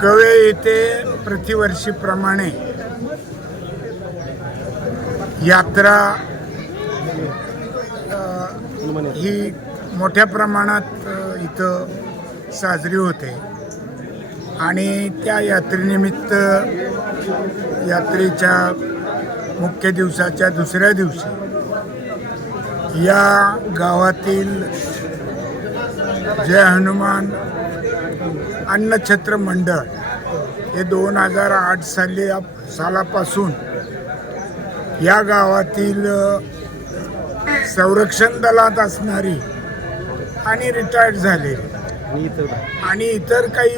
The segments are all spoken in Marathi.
कवे येथे प्रतिवर्षीप्रमाणे यात्रा ही मोठ्या प्रमाणात इथं साजरी होते. आणि त्या यात्रेनिमित्त यात्रेच्या मुख्य दिवसाच्या दुसऱ्या दिवशी या गावातील जय हनुमान अन्नछत्र मंडळ. हे दोन हजार आठ साली सालापासून या गावातील संरक्षण दलात असणारी आणि रिटायर्ड झालेली आणि इतर काही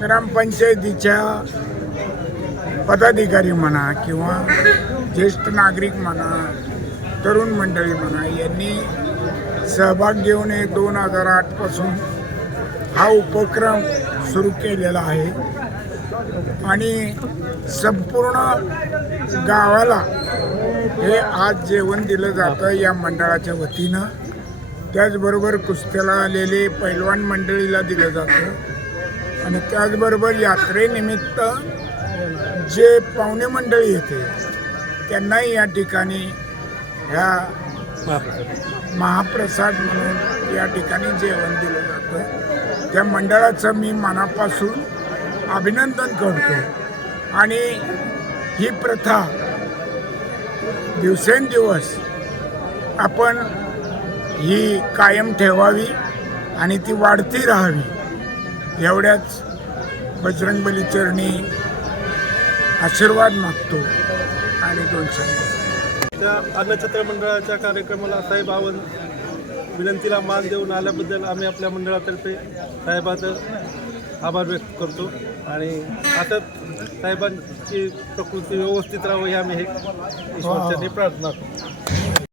ग्रामपंचायतीच्या पदाधिकारी म्हणा किंवा ज्येष्ठ नागरिक म्हणा तरुण मंडळी म्हणा यांनी सहभाग घेऊन हे दोन हजार आठपासून हा उपक्रम सुरू केलेला आहे. आणि संपूर्ण गावाला हे आज जेवण दिलं जातं या मंडळाच्या वतीनं. त्याचबरोबर कुस्त्याला आलेले पैलवान मंडळीला दिलं जातं. आणि त्याचबरोबर यात्रेनिमित्त जे पाहुणे मंडळी येते त्यांनाही या ठिकाणी ह्या महाप्रसाद. म्हणून या ठिकाणी जेवण दिलं जातं. त्या मंडळाचं मी मनापासून अभिनंदन करतो. आणि ही प्रथा दिवसेंदिवस आपण ही कायम ठेवावी आणि ती वाढती राहावी एवढ्याच बजरंगबली चरणी आशीर्वाद मागतो आणि दोन शब्द. त्या अन्नछत्र मंडळाच्या कार्यक्रमाला साहेब आवन विनंतीला मान देऊन आल्याबद्दल आम्ही आपल्या मंडळातर्फे साहेबाचं आभार व्यक्त करतो. आणि आता साहेबांची प्रकृती व्यवस्थित राहावी ही आम्ही हे प्रार्थना करतो.